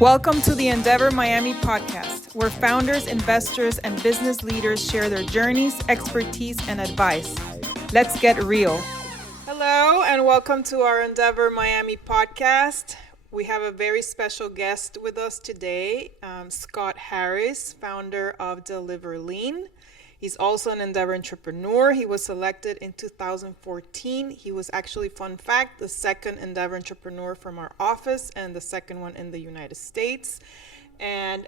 Welcome to the Endeavor Miami podcast, where founders, investors, and business leaders share their journeys, expertise, and advice. Let's get real. Hello, and welcome to our Endeavor Miami podcast. We have a very special guest with us today, Scott Harris, founder of DeliverLean. He's also an Endeavor entrepreneur. He was selected in 2014. He was actually, fun fact, the second Endeavor entrepreneur from our office and the second one in the United States. And,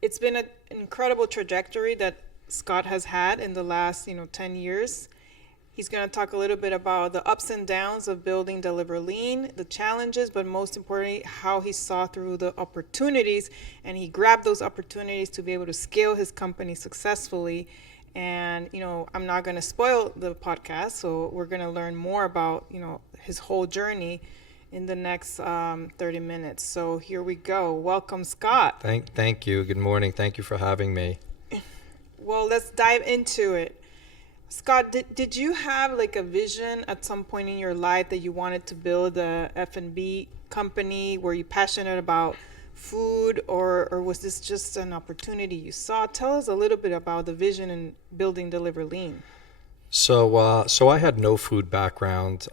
it's been an incredible trajectory that Scott has had in the last, 10 years. He's going to talk a little bit about the ups and downs of building DeliverLean, the challenges, but most importantly, how he saw through the opportunities, and he grabbed those opportunities to be able to scale his company successfully. And, I'm not going to spoil the podcast, so we're going to learn more about, his whole journey in the next 30 minutes. So here we go. Welcome, Scott. Thank you. Good morning. Thank you for having me. Well, let's dive into it. Scott, did you have like a vision at some point in your life that you wanted to build a F&B company? Were you passionate about food, or was this just an opportunity you saw? Tell us a little bit about the vision in building DeliverLean. So I had no food background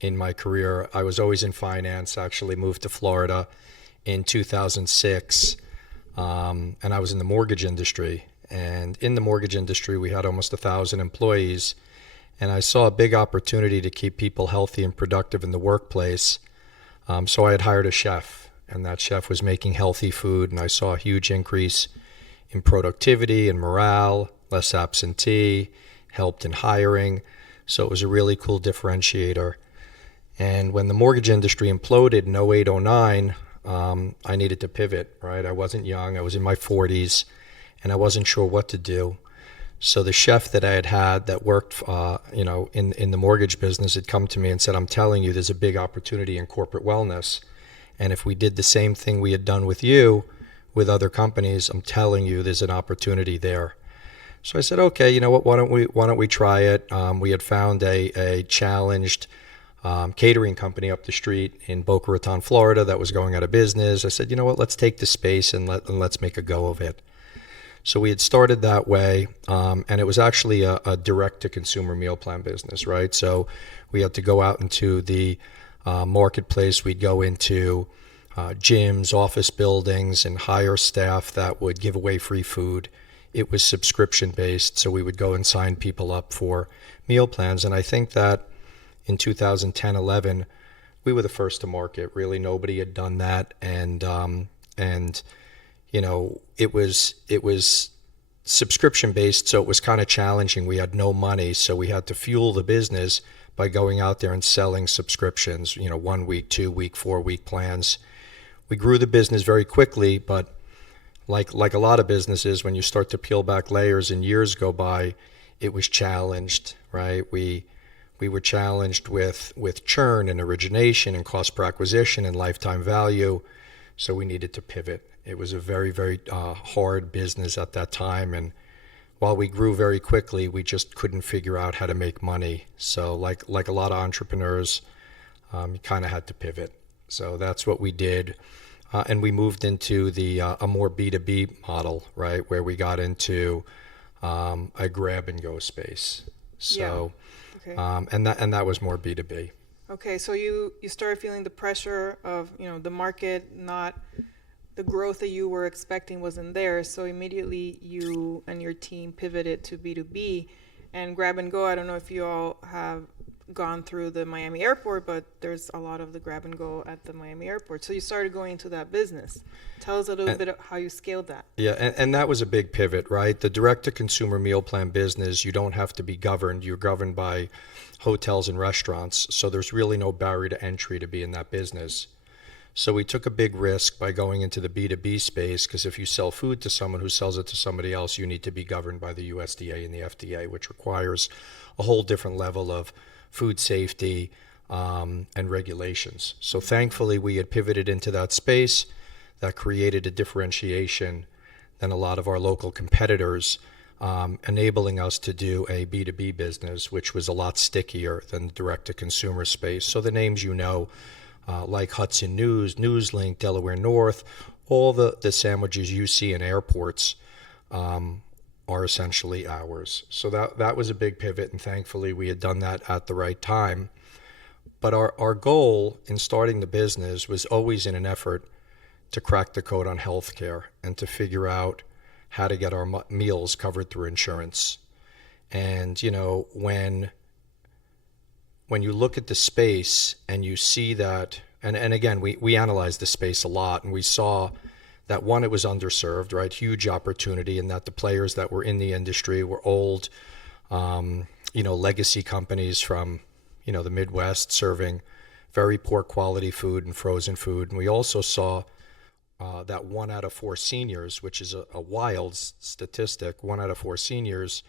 in my career. I was always in finance. Actually moved to Florida in 2006, and I was in the mortgage industry. And in the mortgage industry, we had almost 1,000 employees. And I saw a big opportunity to keep people healthy and productive in the workplace. So I had hired a chef, and that chef was making healthy food. And I saw a huge increase in productivity and morale, less absentee, helped in hiring. So it was a really cool differentiator. And when the mortgage industry imploded in 08, 09, I needed to pivot, right? I wasn't young. I was in my 40s. And I wasn't sure what to do. So the chef that I had that worked, in the mortgage business had come to me and said, I'm telling you, there's a big opportunity in corporate wellness. And if we did the same thing we had done with you, with other companies, I'm telling you, there's an opportunity there. So I said, okay, you know what, why don't we try it? We had found a challenged catering company up the street in Boca Raton, Florida that was going out of business. I said, you know what, let's take the space and let's make a go of it. So we had started that way, and it was actually a direct-to-consumer meal plan business, right? So we had to go out into the marketplace. We'd go into gyms, office buildings, and hire staff that would give away free food. It was subscription-based, so we would go and sign people up for meal plans. And I think that in 2010-11, we were the first to market. Really, nobody had done that, and it was subscription based, so it was kind of challenging. We had no money, so we had to fuel the business by going out there and selling subscriptions, 1 week, 2 week, 4 week plans. We grew the business very quickly, but like a lot of businesses, when you start to peel back layers and years go by, it was challenged, right? We were challenged with churn and origination and cost per acquisition and lifetime value, so we needed to pivot. It was a very, very hard business at that time. And while we grew very quickly, we just couldn't figure out how to make money. So like a lot of entrepreneurs, you kind of had to pivot. So that's what we did. And we moved into a more B2B model, right, where we got into a grab and go space. So, yeah. Okay. And that was more B2B. Okay, so you started feeling the pressure of, the market, not the growth that you were expecting wasn't there. So immediately you and your team pivoted to B2B and grab and go. I don't know if you all have gone through the Miami airport, but there's a lot of the grab and go at the Miami airport. So you started going into that business. Tell us a little bit of how you scaled that. Yeah, and that was a big pivot, right? The direct-to-consumer meal plan business, you don't have to be governed. You're governed by hotels and restaurants. So there's really no barrier to entry to be in that business. So we took a big risk by going into the B2B space, because if you sell food to someone who sells it to somebody else, you need to be governed by the USDA and the FDA, which requires a whole different level of food safety and regulations. So thankfully, we had pivoted into that space. That created a differentiation than a lot of our local competitors, enabling us to do a B2B business, which was a lot stickier than the direct-to-consumer space. So the names like Hudson News, Newslink, Delaware North, all the sandwiches you see in airports are essentially ours. So that was a big pivot, and thankfully we had done that at the right time. But our goal in starting the business was always in an effort to crack the code on healthcare and to figure out how to get our meals covered through insurance. And, when you look at the space and you see that, and again, we analyzed the space a lot, and we saw that, one, it was underserved, right? Huge opportunity, and that the players that were in the industry were old, legacy companies from, the Midwest, serving very poor quality food and frozen food. And we also saw that 1 out of 4 seniors, which is a wild statistic, 1 out of 4 seniors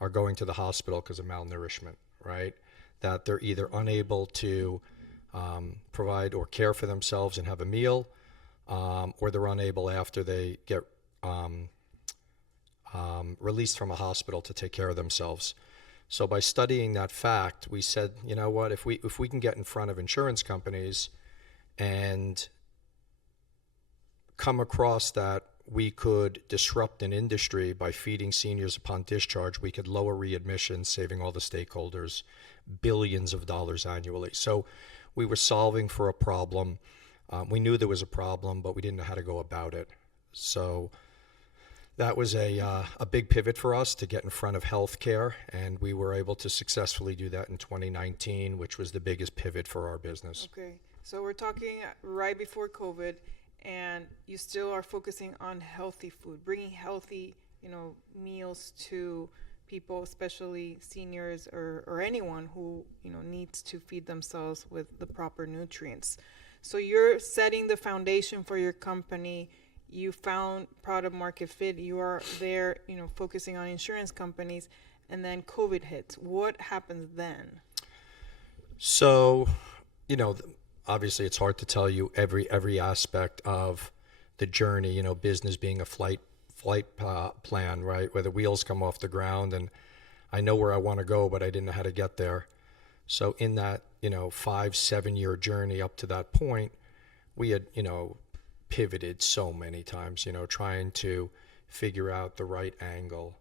are going to the hospital because of malnourishment, right? That they're either unable to provide or care for themselves and have a meal, or they're unable after they get released from a hospital to take care of themselves. So by studying that fact, we said, you know what, if we can get in front of insurance companies and come across that we could disrupt an industry by feeding seniors upon discharge, we could lower readmissions, saving all the stakeholders billions of dollars annually. So we were solving for a problem. We knew there was a problem, but we didn't know how to go about it. So that was a big pivot for us to get in front of healthcare, and we were able to successfully do that in 2019, which was the biggest pivot for our business. Okay, so we're talking right before COVID, and you still are focusing on healthy food, bringing healthy, meals to people, especially seniors or anyone who, needs to feed themselves with the proper nutrients. So you're setting the foundation for your company. You found product market fit. You are there, focusing on insurance companies, and then COVID hits. What happens then? So, obviously it's hard to tell you every aspect of the journey, business being a flight plan, right? Where the wheels come off the ground and I know where I want to go, but I didn't know how to get there. So in that, 5-7 year journey up to that point, we had, pivoted so many times, trying to figure out the right angle.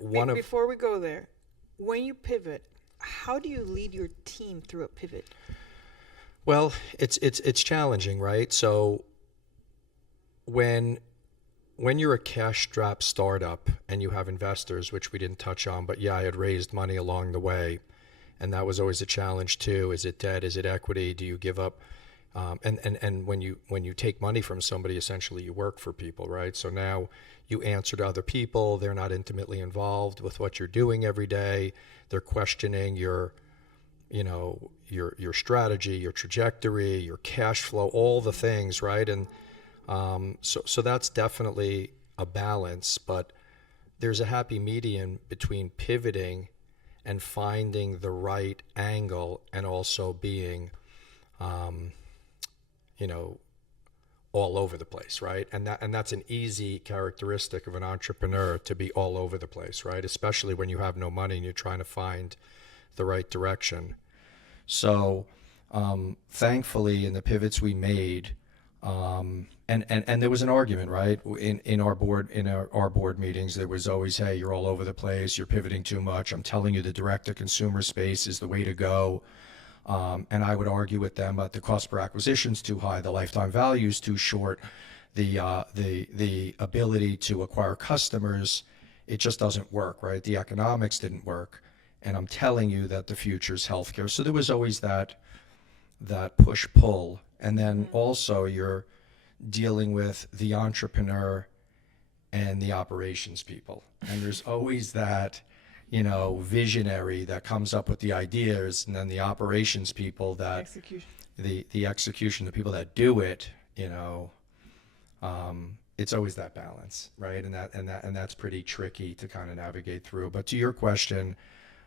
Before we go there, when you pivot, how do you lead your team through a pivot? Well, it's challenging, right? So when you're a cash-strapped startup and you have investors, which we didn't touch on, but yeah, I had raised money along the way, and that was always a challenge too. Is it debt? Is it equity? Do you give up? And when you take money from somebody, essentially you work for people, right? So now you answer to other people. They're not intimately involved with what you're doing every day. They're questioning your strategy, your trajectory, your cash flow, all the things, right? And so that's definitely a balance, but there's a happy medium between pivoting and finding the right angle and also being all over the place, right? And that's an easy characteristic of an entrepreneur, to be all over the place, right? Especially when you have no money and you're trying to find the right direction. So thankfully, in the pivots we made, and there was an argument, right? In our board meetings, there was always, hey, you're all over the place, you're pivoting too much. I'm telling you, the direct-to-consumer space is the way to go. And I would argue with them, but the cost per acquisition is too high, the lifetime value is too short, the ability to acquire customers, it just doesn't work, right? The economics didn't work. And I'm telling you that the future is healthcare. So there was always that push-pull. And then also you're dealing with the entrepreneur and the operations people. And there's always that visionary that comes up with the ideas, and then the operations people that the execution, the people that do it, it's always that balance, right? And that's pretty tricky to kind of navigate through. But to your question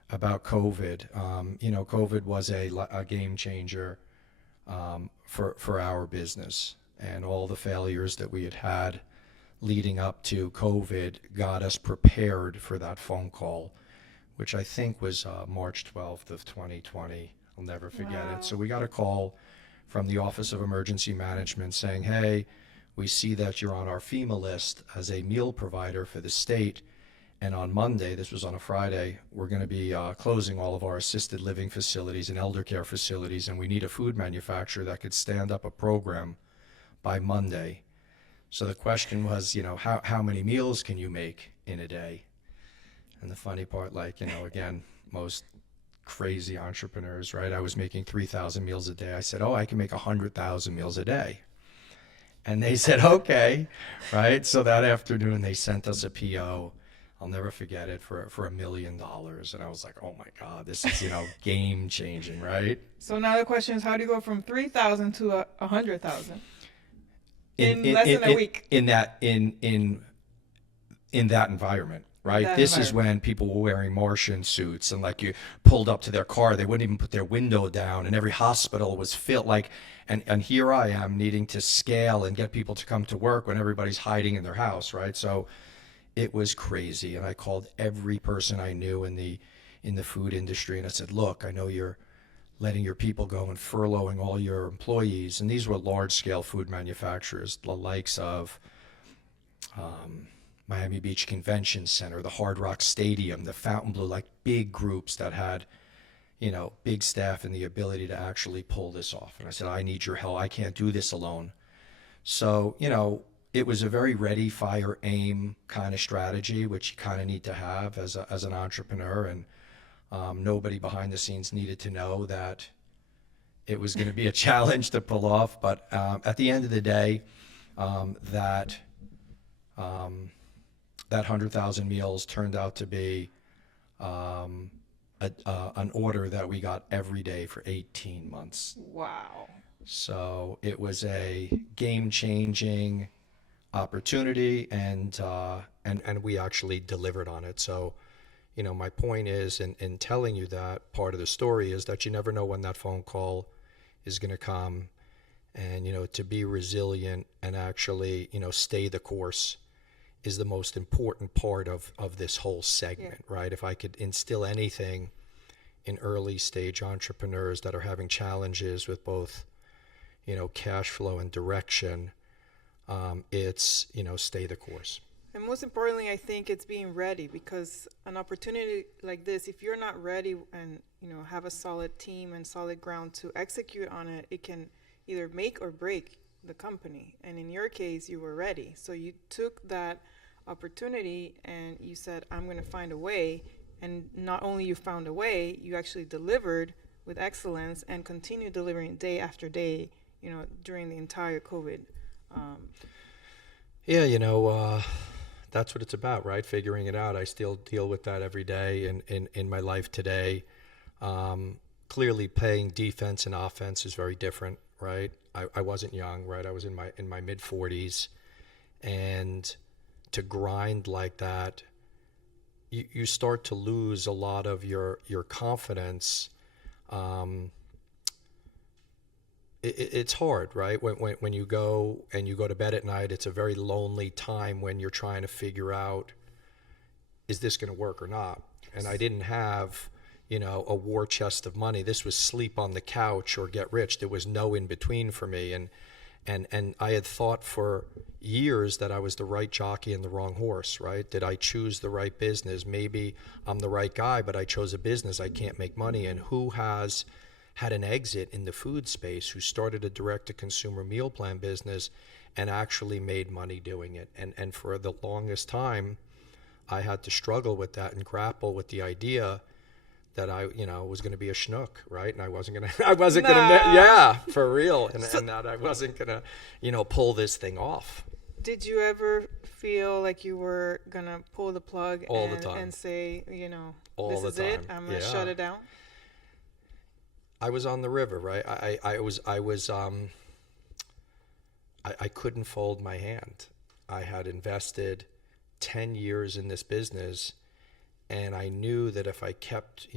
about COVID, COVID was a game changer for our business, and all the failures that we had leading up to COVID got us prepared for that phone call, which I think was March 12th of 2020. I'll never forget it. So we got a call from the Office of Emergency Management saying, hey, we see that you're on our FEMA list as a meal provider for the state. And on Monday, this was on a Friday, we're going to be closing all of our assisted living facilities and elder care facilities, and we need a food manufacturer that could stand up a program by Monday. So the question was, how many meals can you make in a day? And the funny part, again, most crazy entrepreneurs, right? I was making 3,000 meals a day. I said, I can make 100,000 meals a day. And they said, okay, right? So that afternoon, they sent us a PO. I'll never forget it, for $1 million. And I was like, oh my God, this is, game changing, right? So now the question is, how do you go from 3,000 to 100,000 in less than a week? In that environment, right? This is when people were wearing Martian suits, and you pulled up to their car, they wouldn't even put their window down, and every hospital was filled. And here I am needing to scale and get people to come to work when everybody's hiding in their house, right? So it was crazy. And I called every person I knew in the food industry, and I said, look, I know you're letting your people go and furloughing all your employees. And these were large-scale food manufacturers, the likes of Miami Beach Convention Center, the Hard Rock Stadium, the Fontainebleau, big groups that had, big staff and the ability to actually pull this off. And I said, I need your help. I can't do this alone. So, it was a very ready, fire, aim kind of strategy, which you kind of need to have as an entrepreneur. And nobody behind the scenes needed to know that it was going to be a challenge to pull off. But at the end of the day, that 100,000 meals turned out to be an order that we got every day for 18 months. Wow. So it was a game-changing opportunity, and we actually delivered on it. So, my point is, in telling you that, part of the story is that you never know when that phone call is going to come, and to be resilient and actually stay the course is the most important part of this whole segment, right? If I could instill anything in early stage entrepreneurs that are having challenges with both cash flow and direction, it's stay the course. And most importantly, I think it's being ready, because an opportunity like this, if you're not ready and have a solid team and solid ground to execute on it, it can either make or break the company. And in your case, you were ready, so you took that opportunity and you said, I'm going to find a way. And not only you found a way, you actually delivered with excellence and continued delivering day after day, during the entire COVID. That's what it's about, right? Figuring it out. I still deal with that every day in my life today. Clearly, playing defense and offense is very different, right? I wasn't young, right? I was in my mid 40s, and to grind like that, you start to lose a lot of your confidence. It's hard, right? When you go to bed at night, it's a very lonely time when you're trying to figure out, is this going to work or not? And I didn't have, a war chest of money. This was sleep on the couch or get rich. There was no in between for me. And I had thought for years that I was the right jockey and the wrong horse, right? Did I choose the right business? Maybe I'm the right guy, but I chose a business I can't make money in. Who has had an exit in the food space, who started a direct-to-consumer meal plan business and actually made money doing it? And for the longest time, I had to struggle with that and grapple with the idea that I, was going to be a schnook, right? And I wasn't going to, yeah, for real. And that I wasn't going to, pull this thing off. Did you ever feel like you were going to pull the plug all the time and say, all this the is time. it, I'm going to shut it down? I was on the river, right? I couldn't fold my hand. I had invested 10 years in this business, and I knew that if I kept,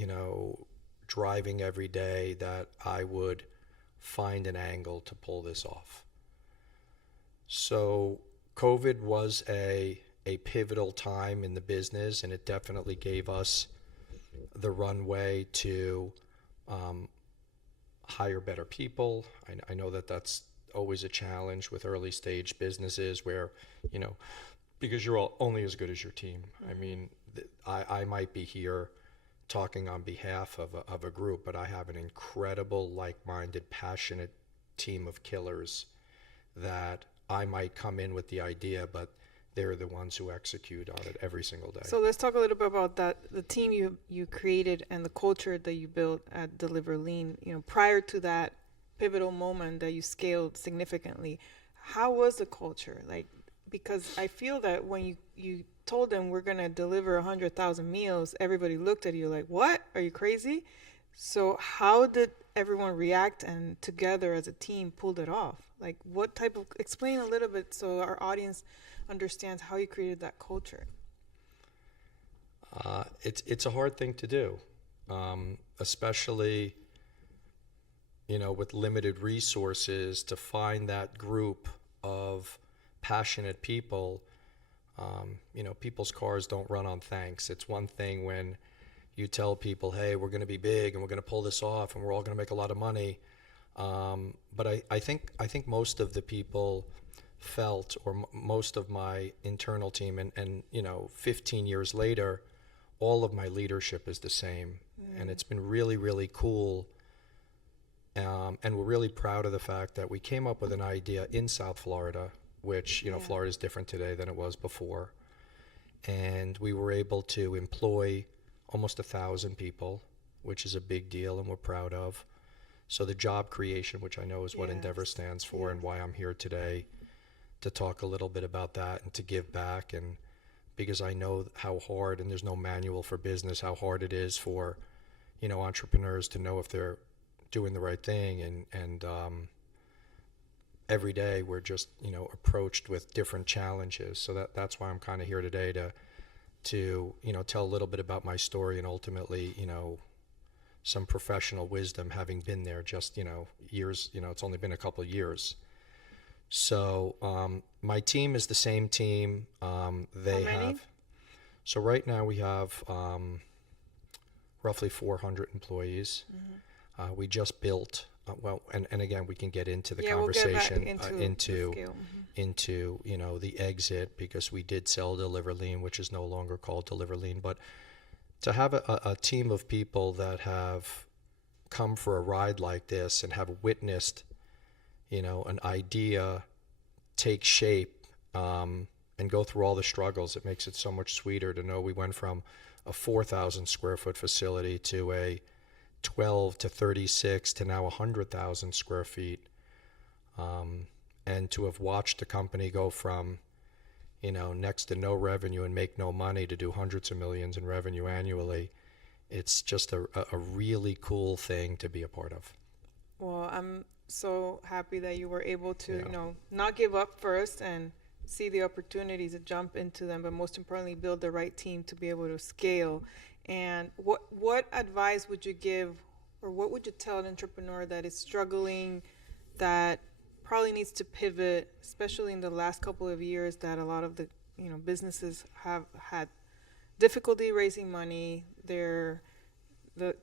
driving every day, that I would find an angle to pull this off. So COVID was a pivotal time in the business, and it definitely gave us the runway to hire better people. I know that that's always a challenge with early stage businesses where, you know, because you're all only as good as your team. I mean, I might be here talking on behalf of a group, but I have an incredible, like-minded, passionate team of killers that I might come in with the idea, but they're the ones who execute on it every single day. So let's talk a little bit about that, the team you created and the culture that you built at DeliverLean. You know, prior to that pivotal moment that you scaled significantly, how was the culture? Like, because I feel that when you told them we're going to deliver 100,000 meals, everybody looked at you like, what? Are you crazy? So how did everyone react and together as a team pulled it off? Like what type of, explain a little bit so our audience understands how you created that culture. It's a hard thing to do, especially, you know, with limited resources, to find that group of passionate people. You know, people's cars don't run on thanks. It's one thing when you tell people, hey, we're going to be big and we're going to pull this off and we're all going to make a lot of money. But I think most of the people felt, or most of my internal team, and you know, 15 years later, all of my leadership is the same. And it's been really, really cool. And we're really proud of the fact that we came up with an idea in South Florida, which, you know, Florida is different today than it was before. And we were able to employ almost 1,000 people, which is a big deal and we're proud of. So the job creation, which I know is what Endeavor stands for and why I'm here today, to talk a little bit about that and to give back. And because I know how hard, and there's no manual for business, how hard it is for, you know, entrepreneurs to know if they're doing the right thing. And every day we're just, you know, approached with different challenges. So that's why I'm kind of here today to, you know, tell a little bit about my story and ultimately, you know, some professional wisdom having been there just, you know, years, you know, it's only been a couple of years. So my team is the same team. They have, so right now we have roughly 400 employees. We just built, well, and again, we can get into the conversation we'll get into, you know, the exit, because we did sell DeliverLean, which is no longer called DeliverLean. But to have a team of people that have come for a ride like this and have witnessed, you know, an idea take shape and go through all the struggles, it makes it so much sweeter to know we went from a 4,000 square foot facility to a 12 to 36 to now 100,000 square feet. And to have watched the company go from, you know, next to no revenue and make no money to do hundreds of millions in revenue annually, it's just a really cool thing to be a part of. Well, I'm so happy that you were able to, you know, not give up first and see the opportunities to jump into them, but most importantly, build the right team to be able to scale. And what advice would you give, or what would you tell an entrepreneur that is struggling, that probably needs to pivot, especially in the last couple of years that a lot of the, you know, businesses have had difficulty raising money, the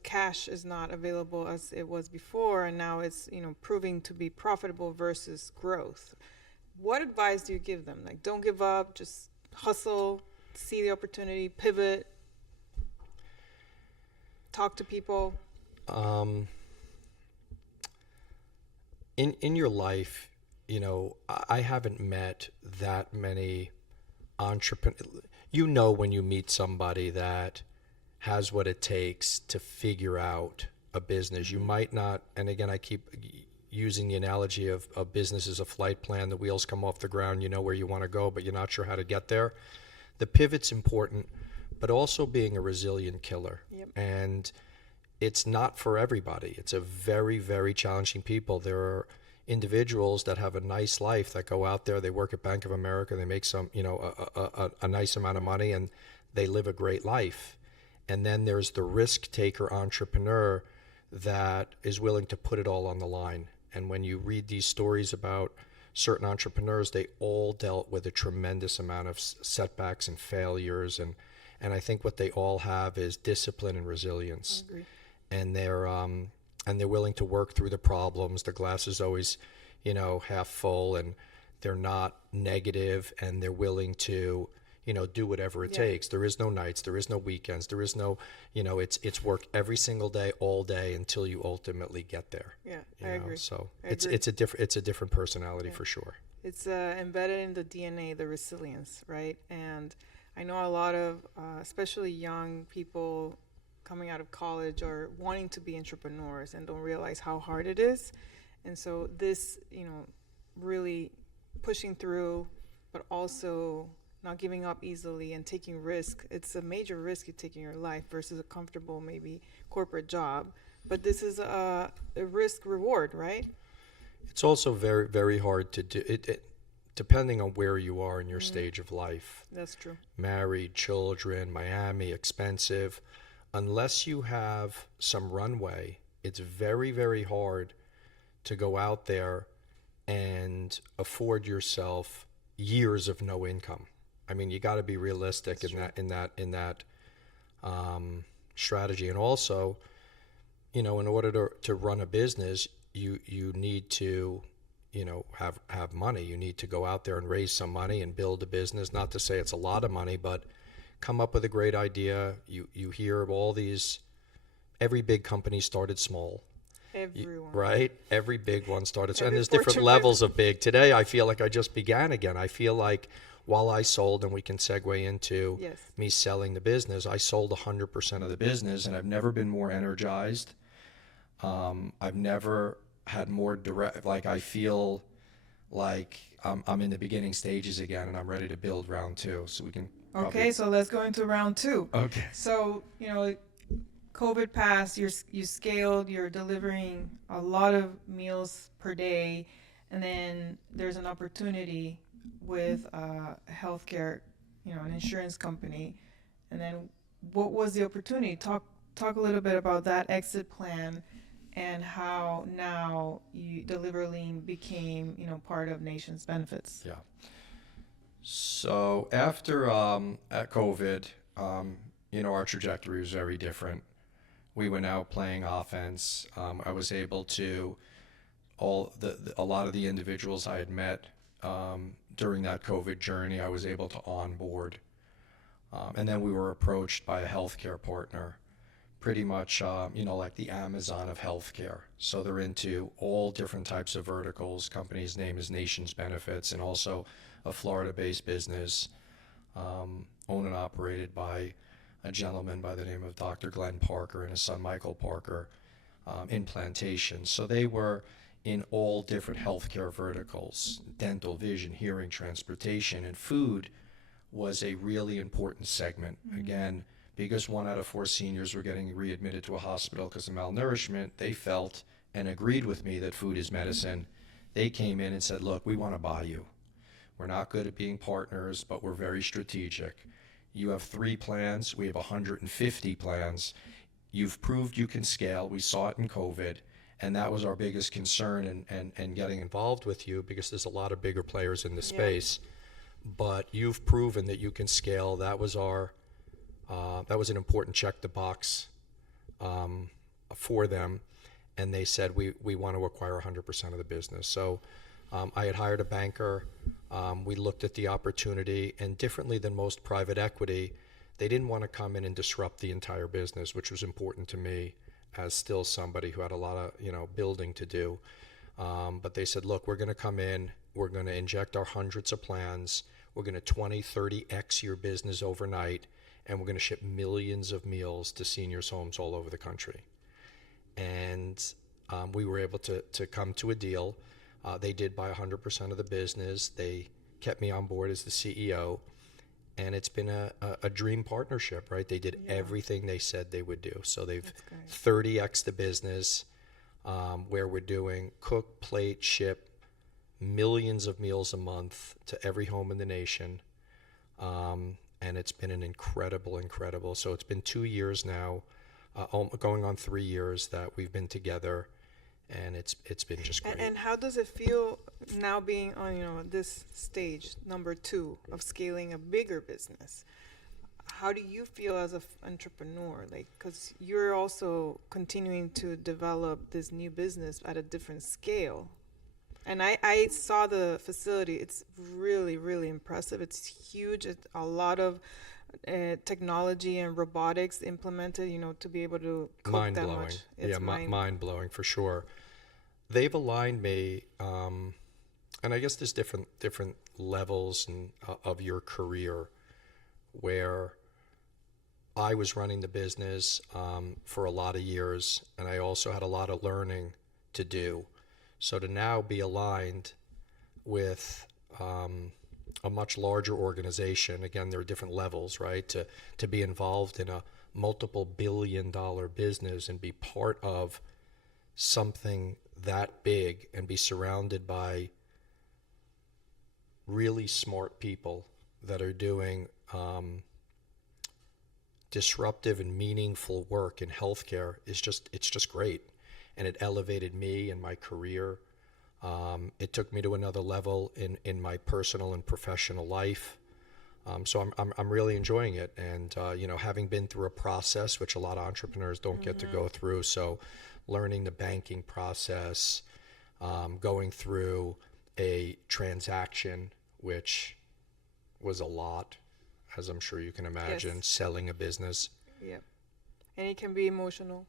cash is not available as it was before, and now it's, you know, proving to be profitable versus growth. What advice do you give them? Like, don't give up, just hustle, see the opportunity, pivot, talk to people. In your life, you know, I haven't met that many entrepreneurs. You know, when you meet somebody that has what it takes to figure out a business, you might not, and again, I keep using the analogy of a business as a flight plan. The wheels come off the ground, you know where you want to go, but you're not sure how to get there. The pivot's important, but also being a resilient killer. And it's not for everybody. It's a very, very challenging people. There are individuals that have a nice life that go out there, they work at Bank of America, they make some, you know, a nice amount of money, and they live a great life. And then there's the risk taker entrepreneur that is willing to put it all on the line. And when you read these stories about certain entrepreneurs, they all dealt with a tremendous amount of setbacks and failures. And I think what they all have is discipline and resilience. I agree. And they're, and they're willing to work through the problems. The glass is always, half full, and they're not negative, and they're willing to, do whatever it takes. There is no nights, there is no weekends, there is no, it's work every single day, all day, until you ultimately get there. Yeah, I agree. So I it's agree. it's a different personality for sure. It's embedded in the DNA, the resilience, right? And I know a lot of, especially young people coming out of college or wanting to be entrepreneurs and don't realize how hard it is. And so this, really pushing through, but also not giving up easily and taking risk. It's a major risk you take in your life versus a comfortable, maybe corporate job. But this is a risk reward, right? It's also very, very hard to do it, depending on where you are in your stage of life. That's true. Married, children, Miami, expensive. Unless you have some runway, it's very, very hard to go out there and afford yourself years of no income. I mean, you got to be realistic in that strategy. And also, in order to run a business, you need to, have money. You need to go out there and raise some money and build a business. Not to say it's a lot of money, but come up with a great idea. You hear of all these, every big company started small. Everyone. Right? Every big one started. And Every there's different Fortune levels of big. Today, I feel like I just began again. I feel like while I sold, and we can segue into me selling the business, I sold 100% of the business, and I've never been more energized. I've never had more direct, like I feel like I'm in the beginning stages again, and I'm ready to build round two. So we can Okay, so let's go into round two. Okay. So, COVID passed, you scaled, you're delivering a lot of meals per day, and then there's an opportunity with a healthcare, an insurance company. And then what was the opportunity? Talk a little bit about that exit plan and how now DeliverLean became, part of Nation's Benefits. Yeah. So after at COVID, our trajectory was very different. We went out playing offense. I was able to a lot of the individuals I had met during that COVID journey, I was able to onboard. And then we were approached by a healthcare partner, pretty much, like the Amazon of healthcare. So they're into all different types of verticals. Company's name is Nation's Benefits, and also a Florida-based business, owned and operated by a gentleman by the name of Dr. Glenn Parker and his son Michael Parker, in Plantation. So they were in all different healthcare verticals: dental, vision, hearing, transportation, and food was a really important segment. Again, because 1 out of 4 seniors were getting readmitted to a hospital because of malnourishment, they felt and agreed with me that food is medicine. They came in and said, look, we want to buy you. We're not good at being partners, but we're very strategic. You have 3 plans. We have 150 plans. You've proved you can scale. We saw it in COVID. And that was our biggest concern and getting involved with you, because there's a lot of bigger players in the space. But you've proven that you can scale. That was that was an important check the box for them. And they said, we want to acquire 100% of the business. So I had hired a banker. We looked at the opportunity, and differently than most private equity, they didn't want to come in and disrupt the entire business, which was important to me as still somebody who had a lot of building to do. But they said, look, we're going to come in, we're going to inject our hundreds of plans, we're going to 20-30x your business overnight, and we're going to ship millions of meals to seniors' homes all over the country. And we were able to come to a deal. They did buy 100% of the business. They kept me on board as the CEO. And it's been a dream partnership, right? They did everything they said they would do. So they've 30x the business, where we're doing cook, plate, ship millions of meals a month to every home in the nation. And it's been an incredible. So it's been 2 years now, going on 3 years that we've been together. And it's been just great. And how does it feel now being on this stage, number 2 of scaling a bigger business? how do you feel as an entrepreneur? Like, because you're also continuing to develop this new business at a different scale. And I saw the facility. It's really, really impressive. It's huge. It's a lot of technology and robotics implemented, to be able to cook Mind that blowing. much. It's Mind blowing for sure. They've aligned me, and I guess there's different levels of your career where I was running the business for a lot of years, and I also had a lot of learning to do. So to now be aligned with a much larger organization, again, there are different levels, right? To be involved in a multiple billion-dollar business and be part of something that big and be surrounded by really smart people that are doing disruptive and meaningful work in healthcare it's just great, and it elevated me and my career. It took me to another level in my personal and professional life. So I'm really enjoying it, and having been through a process which a lot of entrepreneurs don't get to go through. So learning the banking process, going through a transaction, which was a lot, as I'm sure you can imagine, Yes. selling a business. Yeah. And it can be emotional.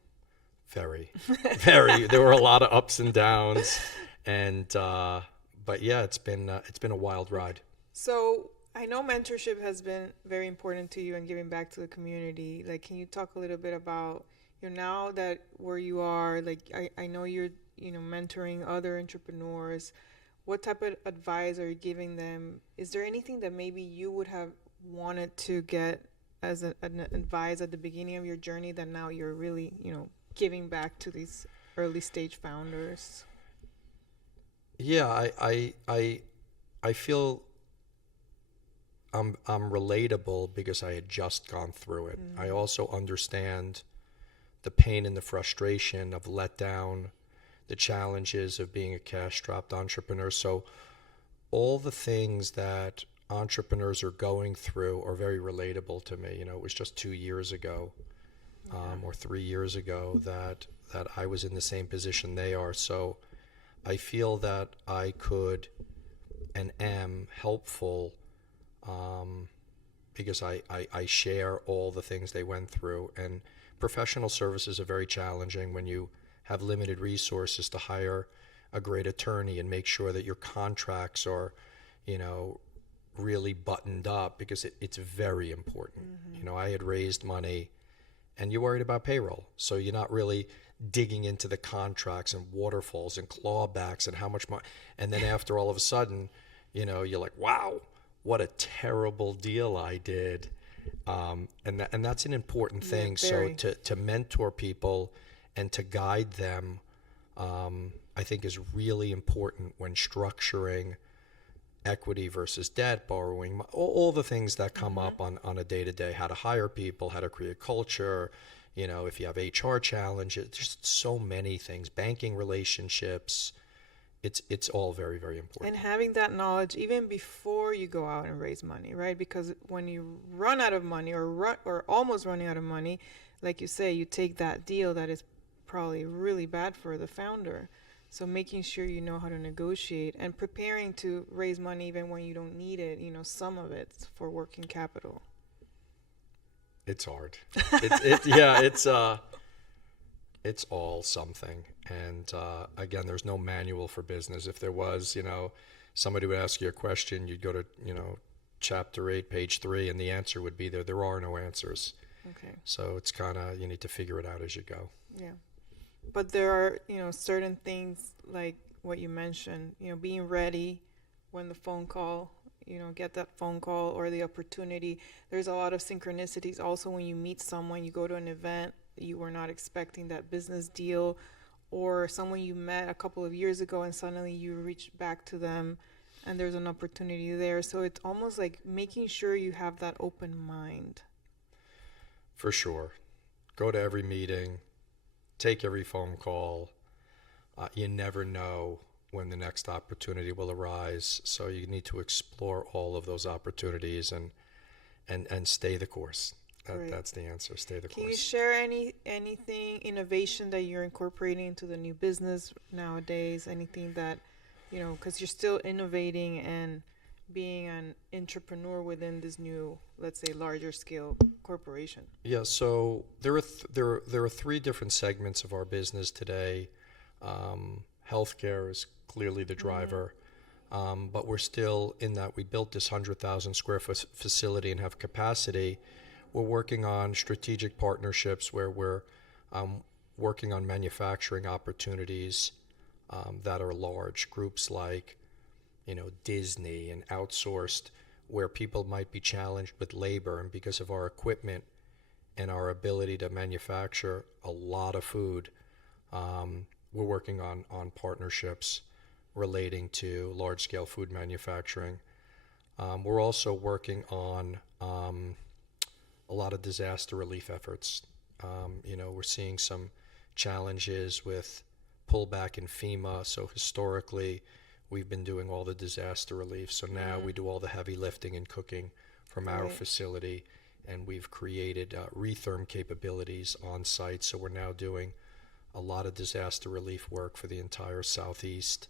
Very, very. There were a lot of ups and downs, and but yeah, it's been a wild ride. So I know mentorship has been very important to you and giving back to the community. Like, can you talk a little bit about, now that where you are, like, I know you're, mentoring other entrepreneurs. What type of advice are you giving them? Is there anything that maybe you would have wanted to get as an advice at the beginning of your journey that now you're really, giving back to these early stage founders? Yeah, I feel I'm relatable because I had just gone through it. I also understand the pain and the frustration of letdown, the challenges of being a cash-strapped entrepreneur. So all the things that entrepreneurs are going through are very relatable to me. It was just 2 years ago, or 3 years ago that I was in the same position they are. So I feel that I could and am helpful because I share all the things they went through. And professional services are very challenging when you have limited resources to hire a great attorney and make sure that your contracts are, really buttoned up, because it's very important. I had raised money, and you're worried about payroll. So you're not really digging into the contracts and waterfalls and clawbacks and how much money. And then after, all of a sudden, you're like, wow, what a terrible deal I did. And that's an important thing. Very. So to mentor people and to guide them, I think is really important when structuring equity versus debt, borrowing, all the things that come up on a day-to-day, how to hire people, how to create culture, if you have HR challenges, just so many things, banking relationships, it's all very, very important. And having that knowledge even before you go out and raise money, right? Because when you run out of money or almost running out of money, like you say, you take that deal that is probably really bad for the founder. So making sure you know how to negotiate and preparing to raise money even when you don't need it, some of it's for working capital. It's hard. It's all something. And again, there's no manual for business. If there was, somebody would ask you a question, you'd go to, chapter 8, page 3, and the answer would be there. There are no answers. Okay. So it's kind of, you need to figure it out as you go. Yeah. But there are, certain things like what you mentioned, being ready when the phone call, get that phone call or the opportunity. There's a lot of synchronicities. Also, when you meet someone, you go to an event, you were not expecting that business deal, or someone you met a couple of years ago and suddenly you reach back to them and there's an opportunity there. So it's almost like making sure you have that open mind. For sure. Go to every meeting. Take every phone call. You never know when the next opportunity will arise, so you need to explore all of those opportunities and stay the course. Great. That's the answer. Stay the Can you course. share anything innovation that you're incorporating into the new business nowadays? Anything that, because you're still innovating and being an entrepreneur within this new, let's say, larger scale corporation? Yeah, so there are three different segments of our business today. Healthcare is clearly the driver, but we're still in that we built this 100,000 square foot facility and have capacity. We're working on strategic partnerships where we're working on manufacturing opportunities that are large. Groups like, Disney and outsourced, where people might be challenged with labor, and because of our equipment and our ability to manufacture a lot of food, we're working on partnerships relating to large-scale food manufacturing. We're also working on a lot of disaster relief efforts. We're seeing some challenges with pullback in FEMA. So historically, we've been doing all the disaster relief. So now we do all the heavy lifting and cooking from our facility, and we've created retherm capabilities on site. So we're now doing a lot of disaster relief work for the entire Southeast.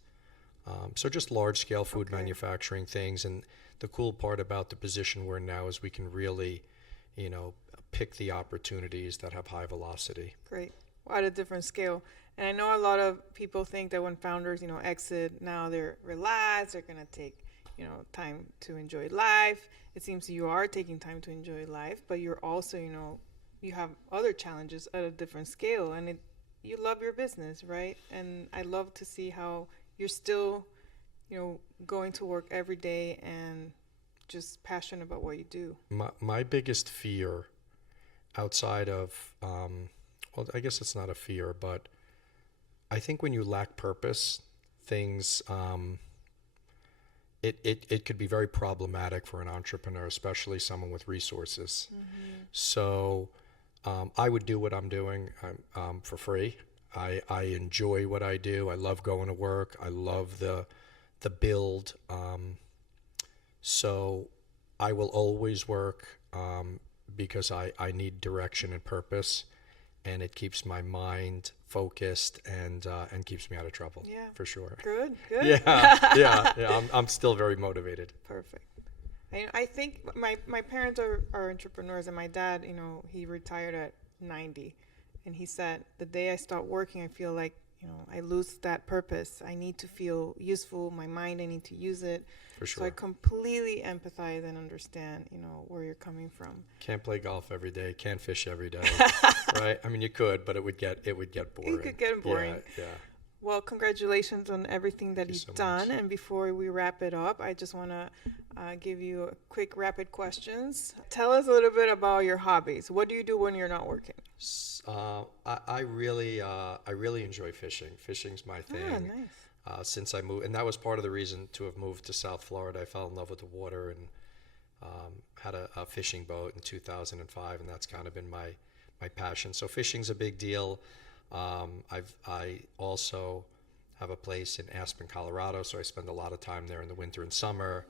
So just large-scale food manufacturing things. And the cool part about the position we're in now is we can really pick the opportunities that have high velocity. Great. Well, at a different scale. And I know a lot of people think that when founders, exit, now they're relaxed, they're going to take, time to enjoy life. It seems you are taking time to enjoy life, but you're also, you have other challenges at a different scale, and you love your business, right? And I love to see how you're still, going to work every day and just passionate about what you do. My biggest fear outside of, well, I guess it's not a fear, but I think when you lack purpose, things, it could be very problematic for an entrepreneur, especially someone with resources. So I would do what I'm doing for free. I enjoy what I do. I love going to work. I love the build. So I will always work because I need direction and purpose, and it keeps my mind focused and keeps me out of trouble. Yeah, for sure. Good. Yeah. I'm still very motivated. Perfect. I think my parents are entrepreneurs, and my dad, he retired at 90, and he said, the day I stop working, I feel like, I lose that purpose. I need to feel useful. My mind, I need to use it. For sure. So I completely empathize and understand, where you're coming from. Can't play golf every day. Can't fish every day. Right? I mean, you could, but it would get boring. It could get boring. Yeah. Well, congratulations on everything that you've done. And before we wrap it up, I just want to give you a quick rapid questions. Tell us a little bit about your hobbies. What do you do when you're not working? I really enjoy fishing. Fishing's my thing. Ah, nice. Since I moved, and that was part of the reason to have moved to South Florida. I fell in love with the water and had a fishing boat in 2005, and that's kind of been my passion. So fishing's a big deal. I also have a place in Aspen, Colorado, so I spend a lot of time there in the winter and summer.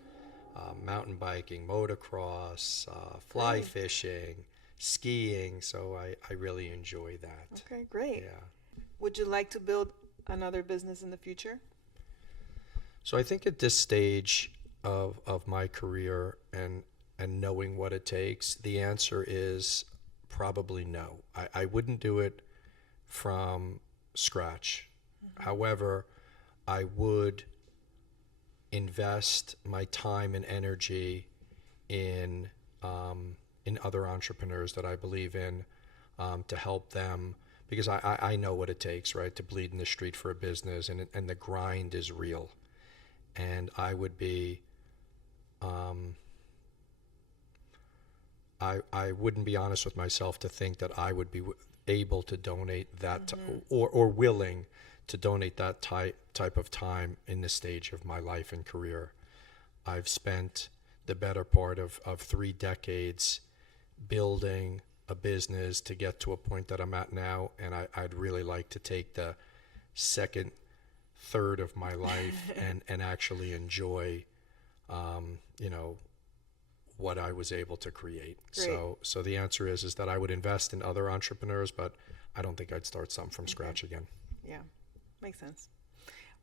Mountain biking, motocross, fly fishing, skiing. So I really enjoy that. Okay, great. Yeah. Would you like to build another business in the future? So I think at this stage of my career and knowing what it takes, the answer is probably no. I wouldn't do it from scratch. However, I would invest my time and energy in other entrepreneurs that I believe in, to help them, because I know what it takes, right, to bleed in the street for a business, and the grind is real. And I would be, I wouldn't be honest with myself to think that I would be able to donate that or willing to donate that type of time in this stage of my life and career. I've spent the better part of 3 decades building a business to get to a point that I'm at now, and I'd really like to take the second third of my life and actually enjoy what I was able to create. Great. So the answer is that I would invest in other entrepreneurs, but I don't think I'd start something from scratch again. Yeah, makes sense.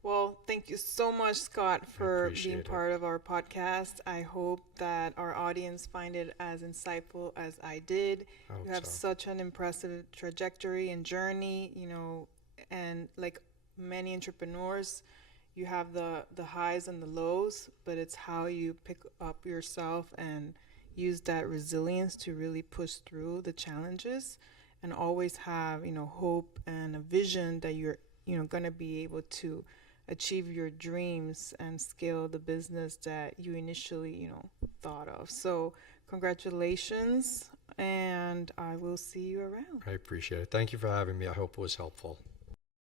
Well, thank you so much, Scott, for being part of our podcast. I hope that our audience find it as insightful as I did. You have such an impressive trajectory and journey, you know, and like many entrepreneurs, you have the highs and the lows, but it's how you pick up yourself and use that resilience to really push through the challenges and always have, you know, hope and a vision that you're, you know, going to be able to achieve your dreams and scale the business that you initially, you know, thought of. So congratulations, and I will see you around. I appreciate it. Thank you for having me. I hope it was helpful.